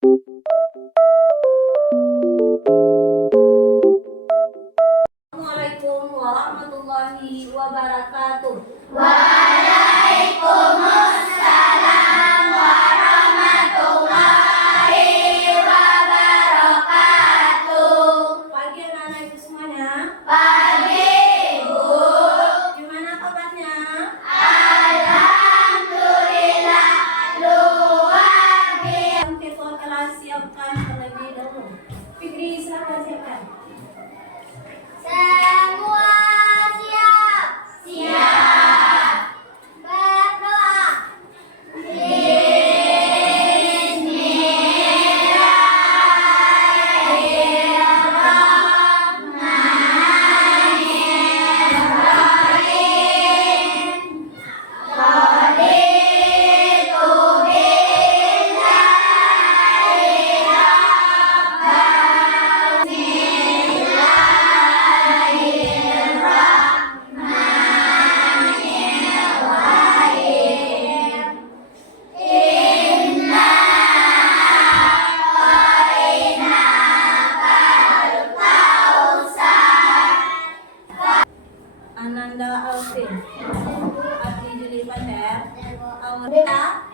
Assalamualaikum warahmatullahi wabarakatuh. Waalaikumsalam warahmatullahi wabarakatuh. Pagi anak-anak ibu semuanya. Pagi, Bu. Gimana kabarnya? Alhamdulillah luar biasa. Virtual kelas siapkan terlebih dahulu. Fikri, silakan siapkan. Semua siap. Siap. Berdoa. Ananda Alvin, Abdi Juli Paher, Aurita.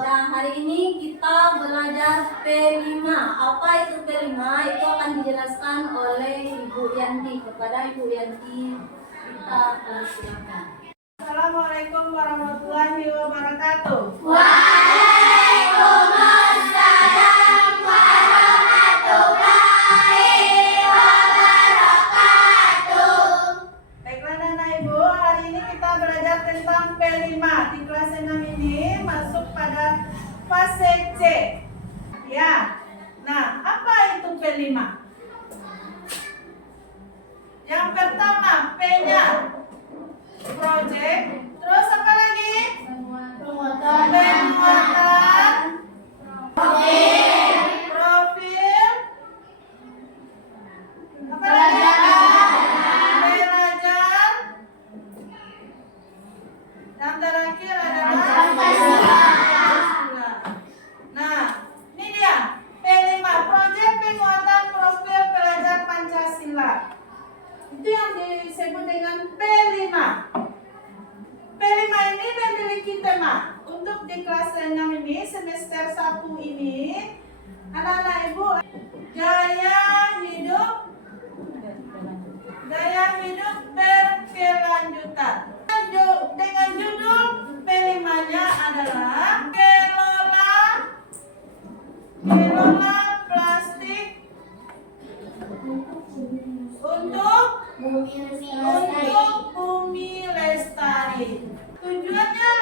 Dan hari ini kita belajar P5. Apa itu P5? Itu akan dijelaskan oleh Ibu Yanti. Kepada Ibu Yanti kita persilakan. Assalamualaikum warahmatullahi wabarakatuh. Waalaikumsalam warahmatullahi wabarakatuh. Baiklah Nana Ibu, hari ini kita belajar tentang P5. Di kelas 6 ini masuk pada fase C. Ya. Nah, apa itu P5? Yang pertama, P-nya project, terus apa lagi? Penguatan, profil, apa lagi? Belajar, yang terakhir adalah Pancasila. Nah, ini dia P5, proyek penguatan profil pelajar Pancasila. Itu yang disebut dengan P5. P5 ini memiliki tema. Untuk di kelas 6 ini, semester 1 ini, anak-anak ibu, gaya hidup berkelanjutan. Dengan judul P5-nya adalah kelola plastik untuk bumi lestari. Tujuannya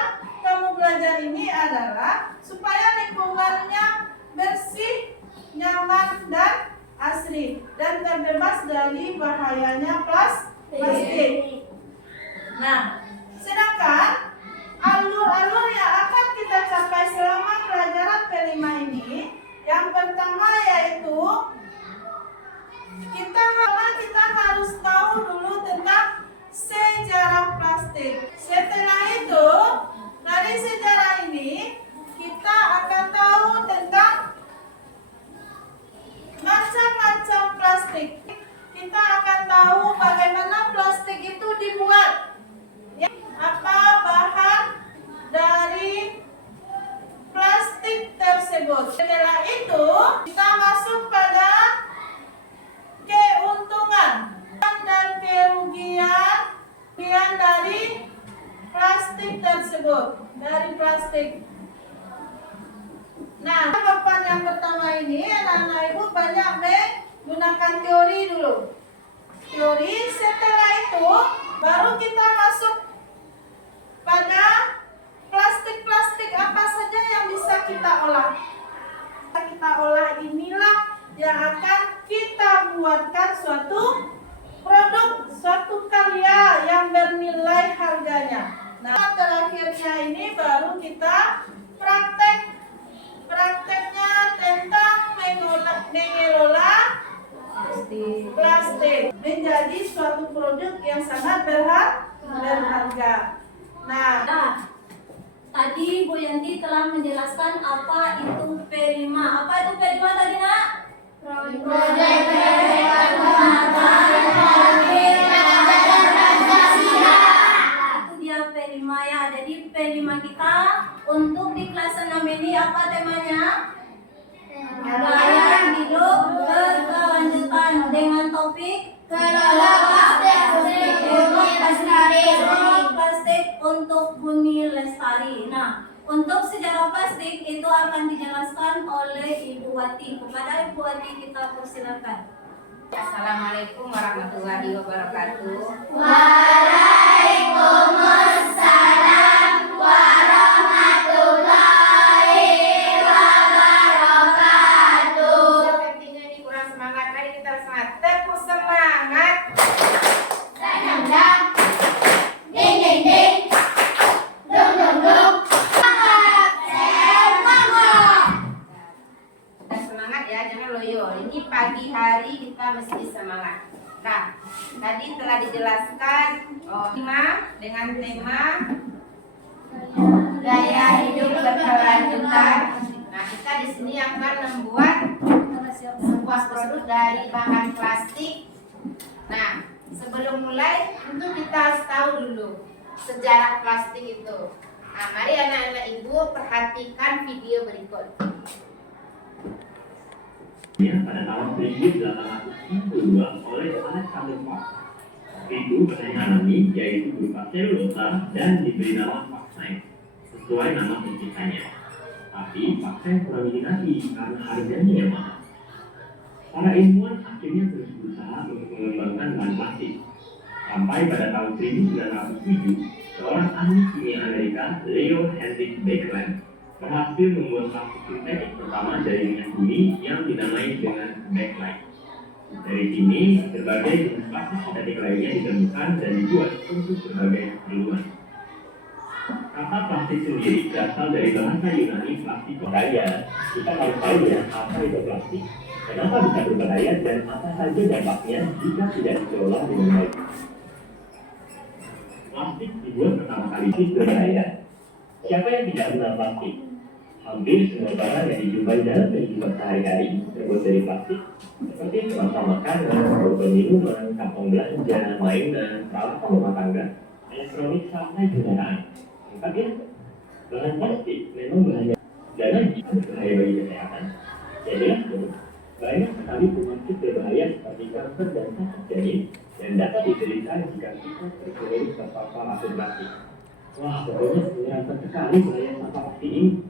kamu belajar ini adalah supaya lingkungannya bersih, nyaman, dan asri, dan terbebas dari bahayanya plastik. Nah, sedangkan alur-alur yang akan kita capai selama pelajaran P5 ini, yang pertama yaitu kita harus tahu dulu tentang sejarah plastik. Setelah itu, dari sejarah ini kita akan tahu tentang macam-macam plastik. Kita akan tahu bagaimana plastik itu dibuat. Apa bahan dari plastik tersebut. Setelah itu, kita masuk pada keuntungan dan kerugian dari plastik tersebut, dari plastik. Nah, papan yang pertama ini anak-anak ibu banyak menggunakan teori dulu. Teori, setelah itu baru kita masuk pada plastik-plastik apa saja yang bisa kita olah. Kita olah inilah yang akan kita buatkan suatu produk, suatu karya yang bernilai harganya. Nah, terakhirnya ini baru kita prakteknya tentang mengelola plastik menjadi suatu produk yang sangat berharga. Nah, Tadi Bu Yanti telah menjelaskan apa itu P5. temanya gaya hidup berkelanjutan dengan topik Kelola plastik bumi lestari. plastik untuk bumi lestari. Nah, untuk sejarah plastik itu akan dijelaskan oleh Ibu Wati. Kepada Ibu Wati kita persilakan. Assalamualaikum warahmatullahi wabarakatuh. Waalaikumsalam warahmatullahi wabarakatuh. Sepertinya ini kurang semangat. Mari kita semangat. Tepuk semangat. Dang dang, ding ding ding, dong dong dong. Semangat. Kita semangat ya, jangan loyo. Ini pagi hari kita mesti semangat. Nah, tadi telah dijelaskan dengan tema gaya hidup berkelanjutan. Nah, kita di sini akan membuat sebuah produk dari bahan plastik. Nah, sebelum mulai tentu kita harus tahu dulu sejarah plastik itu. Nah, mari anak-anak ibu perhatikan video berikut. Pada tahun 1862 oleh Alexander Fox. Itu bernyanyi alami yaitu berupa selulosa dan diberi nama paksain sesuai nama penciptanya. Tapi paksain kurang diminati karena harganya yang mahal. Para ilmuwan akhirnya terus berusaha untuk mengembangkan bahan plastik. Sampai pada tahun 1907, seorang ahli kimia Amerika, Leo Henry Baekeland, berhasil membuat plastik sintetik pertama dari minyak bumi yang dinamai dengan bakelite. Dari sini, berbagai jenis plastik sintetik lainnya ditemukan dan dibuat untuk berbagai keperluan. Kata plastik sendiri berasal dari bahasa Yunani plastik berbahaya. Kita harus tahu ya apa itu plastik, kenapa bisa berbahaya dan apa saja dampaknya jika tidak dikelola dengan baik. Plastik dibuat pertama kali itu berbahaya. Siapa yang tidak kenal plastik? Hampir semua barang yang dijumpai dalam kehidupan sehari-hari terbuat dari plastik, seperti kemasan makanan, botol minuman, kantong belanja, mainan, peralatan rumah tangga, elektronik sampai kendaraan. Lengkap ya? Bahan plastik memang bahaya dan jika berbahaya bagi kesehatan. Ya jelas dong, banyak sekali penyakit berbahaya seperti kanker dan cacar janin yang dapat diderita jika kita terkena terpapar asap plastik. Wah, pokoknya kelihatan sekali bahaya sampah plastik ini.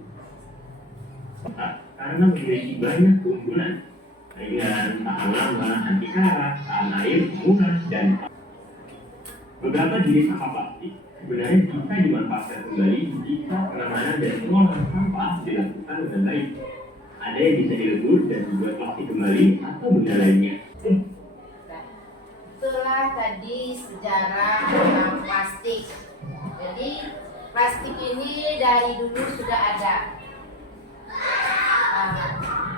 Karena memiliki banyak keunggulan dengan tahan lama, anti karat, tahan air, murah, dan beberapa jenis sampah plastik sebenarnya bisa dimanfaatkan kembali jika penanganan dan pengolahan sampah dilakukan dengan baik. Ada yang bisa dilebur dan dibuat plastik kembali atau benda lainnya. Itulah tadi sejarah tentang plastik. Jadi plastik ini dari dulu sudah ada.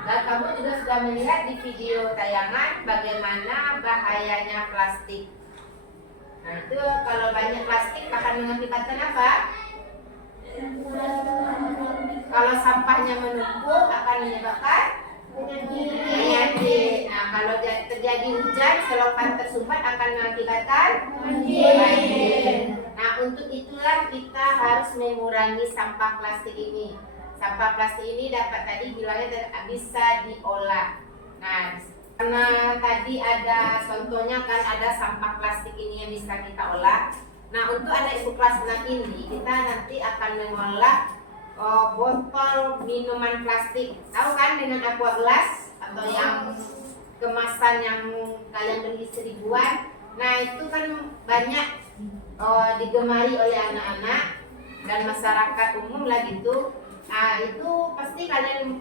Dan kamu juga sudah melihat di video tayangan bagaimana bahayanya plastik. Nah, itu kalau banyak plastik akan mengakibatkan apa? Kalau sampahnya menumpuk akan menyebabkan penyakit. Nah, kalau terjadi hujan, selokan tersumbat akan mengakibatkan banjir. Nah, untuk itulah kita harus mengurangi sampah plastik ini. Sampah plastik ini dapat tadi bilangnya bisa diolah. Nah, karena tadi ada contohnya kan ada sampah plastik ini yang bisa kita olah. Nah, untuk anak ibu kelas 6 ini kita nanti akan mengolah botol minuman plastik. Tahu kan dengan aqua gelas atau yang kemasan yang kalian beli 1000-an. Nah, itu kan banyak digemari oleh anak-anak dan masyarakat umum lah gitu. Nah, itu pasti kalian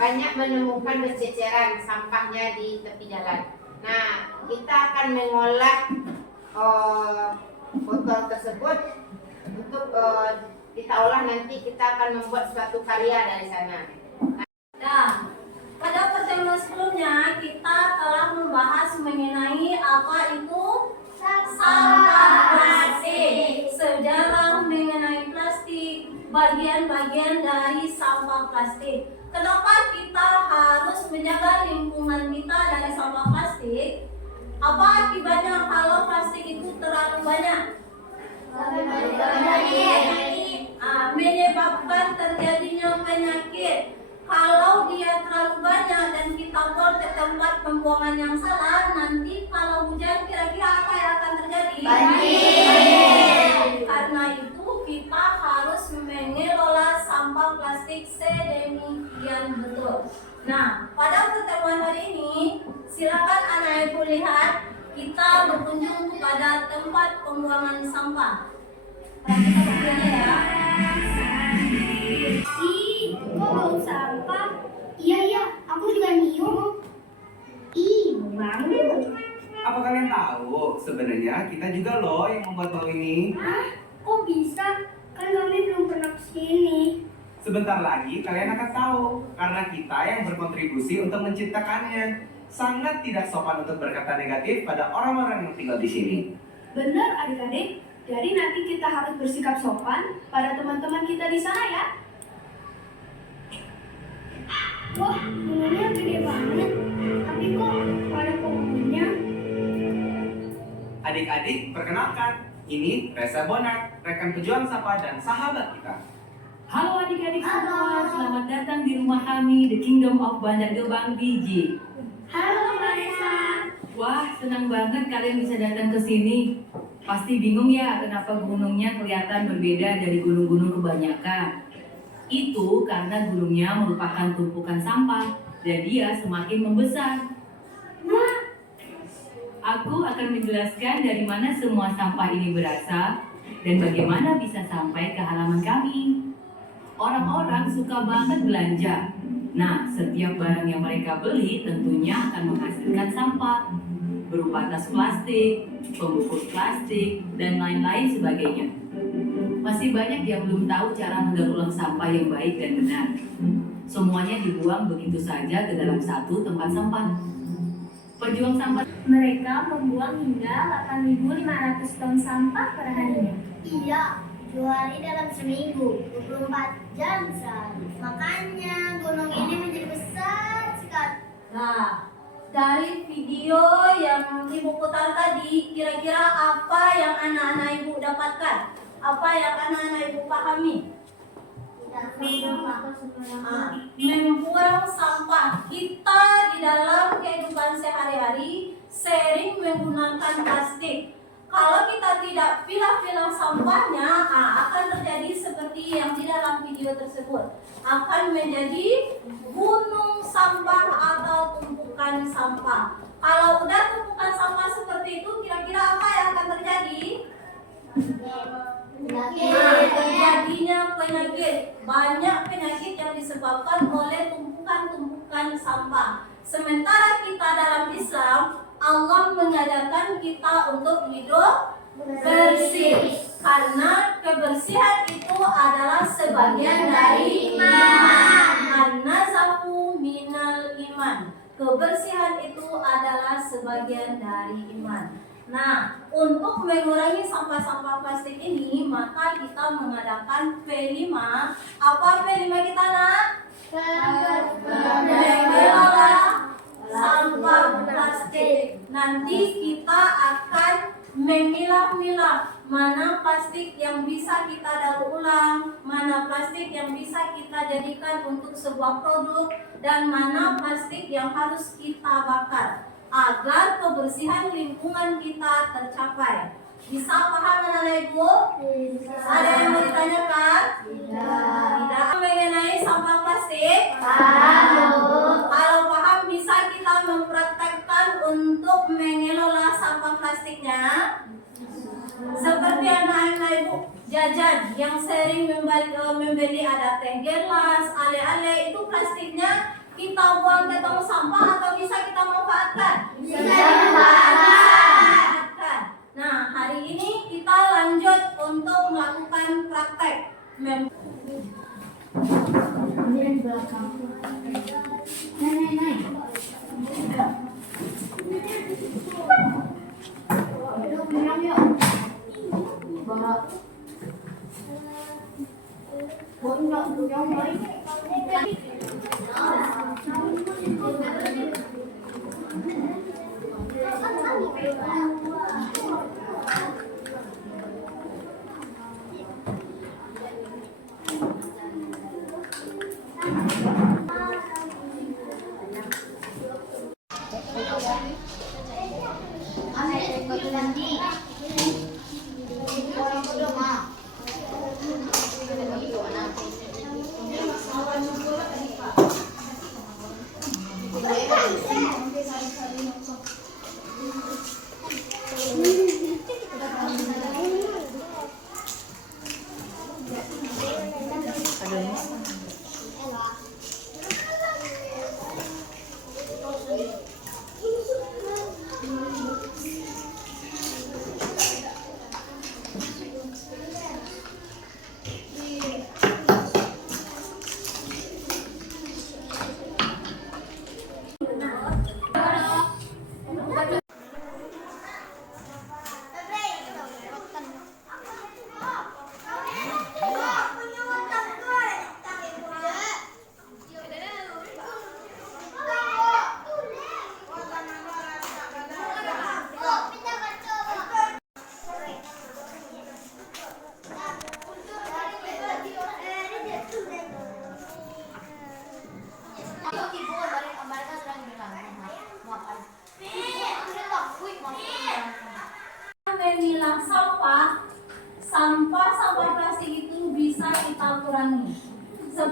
banyak menemukan berceceran sampahnya di tepi jalan. Nah, kita akan mengolah botol tersebut untuk kita olah, nanti kita akan membuat suatu karya dari sana. Nah, pada pertemuan sebelumnya kita telah membahas mengenai apa itu sampah plastik, sejarah mengenai plastik, bagian-bagian dari sampah plastik. Kenapa kita harus menjaga lingkungan kita dari sampah plastik? Apa akibatnya kalau plastik itu terlalu banyak? Menyebabkan terjadinya penyakit. pembuangan yang salah, nanti kalau hujan kira-kira apa yang akan terjadi? Banjir. Karena itu kita harus mengelola sampah plastik sedemikian betul. Nah, pada pertemuan hari ini, silakan anak ibu lihat kita berkunjung kepada tempat pembuangan sampah. Kita berkunjung ya. Ih, kok bau sampah? Iya, aku juga nyium. Ih, bau banget. Apa kalian tahu sebenarnya kita juga loh yang membuat bau ini? Hah? Kok bisa? Kan kami belum pernah kesini. Sebentar lagi kalian akan tahu karena kita yang berkontribusi untuk menciptakannya. Sangat tidak sopan untuk berkata negatif pada orang-orang yang tinggal di sini. Benar adik-adik, jadi nanti kita harus bersikap sopan pada teman-teman kita di sana ya. Wah, gunungnya gede banget. Tapi kok ada pohonnya? Adik-adik, perkenalkan, ini Reza Bonat, rekan pejuang sampah dan sahabat kita. Halo adik-adik semua, selamat datang di rumah kami, The Kingdom of Banjar Gebang BJ. Halo, Vanessa. Wah, senang banget kalian bisa datang ke sini. Pasti bingung ya kenapa gunungnya kelihatan berbeda dari gunung-gunung kebanyakan. Itu karena gunungnya merupakan tumpukan sampah dan dia semakin membesar. Aku akan menjelaskan dari mana semua sampah ini berasal dan bagaimana bisa sampai ke halaman kami. Orang-orang suka banget belanja. Nah, setiap barang yang mereka beli tentunya akan menghasilkan sampah berupa tas plastik, pembungkus plastik, dan lain-lain sebagainya. Masih banyak yang belum tahu cara mendaur ulang sampah yang baik dan benar. Semuanya dibuang begitu saja ke dalam satu tempat sampah. Pejuang sampah Mereka membuang hingga 8.500 ton sampah per harinya. Iya, 2 hari dalam seminggu, 24 jam sehari. Makanya gunung ini menjadi besar sekali. Nah, dari video yang ibu putar tadi, kira-kira apa yang anak-anak ibu dapatkan? Apa yang anak-anak ibu pahami? Membuang sampah. Kita di dalam kehidupan sehari-hari sering menggunakan plastik. Kalau kita tidak pilah-pilah sampahnya, akan terjadi seperti yang di dalam video tersebut. Akan menjadi gunung sampah atau tumpukan sampah. Kalau udah tumpukan sampah seperti itu, kira-kira apa yang akan terjadi? Terjadinya penyakit. Banyak penyakit yang disebabkan oleh tumpukan-tumpukan sampah. Sementara kita dalam Islam, Allah mengajarkan kita untuk hidup bersih. Karena kebersihan itu adalah sebagian dari iman. An-nazafu minal iman. Kebersihan itu adalah sebagian dari iman. Nah, untuk mengurangi sampah-sampah plastik ini, maka kita mengadakan P5. Apa P5 kita, nak? Mengelola sampah plastik. Nanti kita akan memilah-milah mana plastik yang bisa kita daur ulang, mana plastik yang bisa kita jadikan untuk sebuah produk, dan mana plastik yang harus kita bakar agar kebersihan lingkungan kita tercapai. Bisa paham anak-anak ibu? Ada yang mau ditanyakan? Tidak. Mengenai sampah plastik? Kalau paham, bisa kita mempraktekkan untuk mengelola sampah plastiknya. Seperti anak-anak ibu jajan yang sering membeli ada teh gelas, ale-ale, itu plastiknya kita buang ke tong sampah atau bisa kita manfaatkan? Bisa dimanfaatkan. Nah, hari ini kita lanjut untuk melakukan praktek.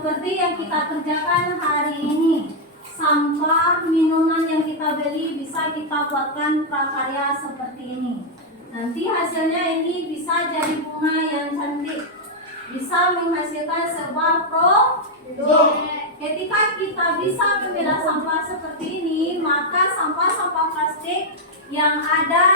seperti yang kita kerjakan hari ini. Sampah minuman yang kita beli bisa kita buatkan prakarya seperti ini. Nanti hasilnya ini bisa jadi bunga yang cantik, bisa menghasilkan sebuah produk. Ketika kita bisa memilah sampah seperti ini, maka sampah-sampah plastik yang ada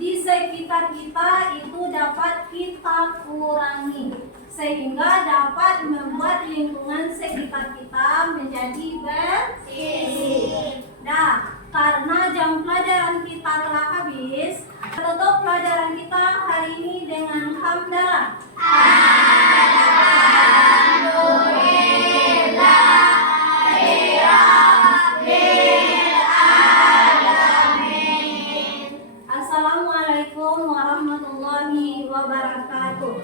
di sekitar kita itu dapat kita kurangi, sehingga dapat membuat lingkungan sekitar kita menjadi bersih. Nah, karena jam pelajaran kita telah habis, tutup pelajaran kita hari ini dengan hamdalah. Assalamualaikum warahmatullahi wabarakatuh.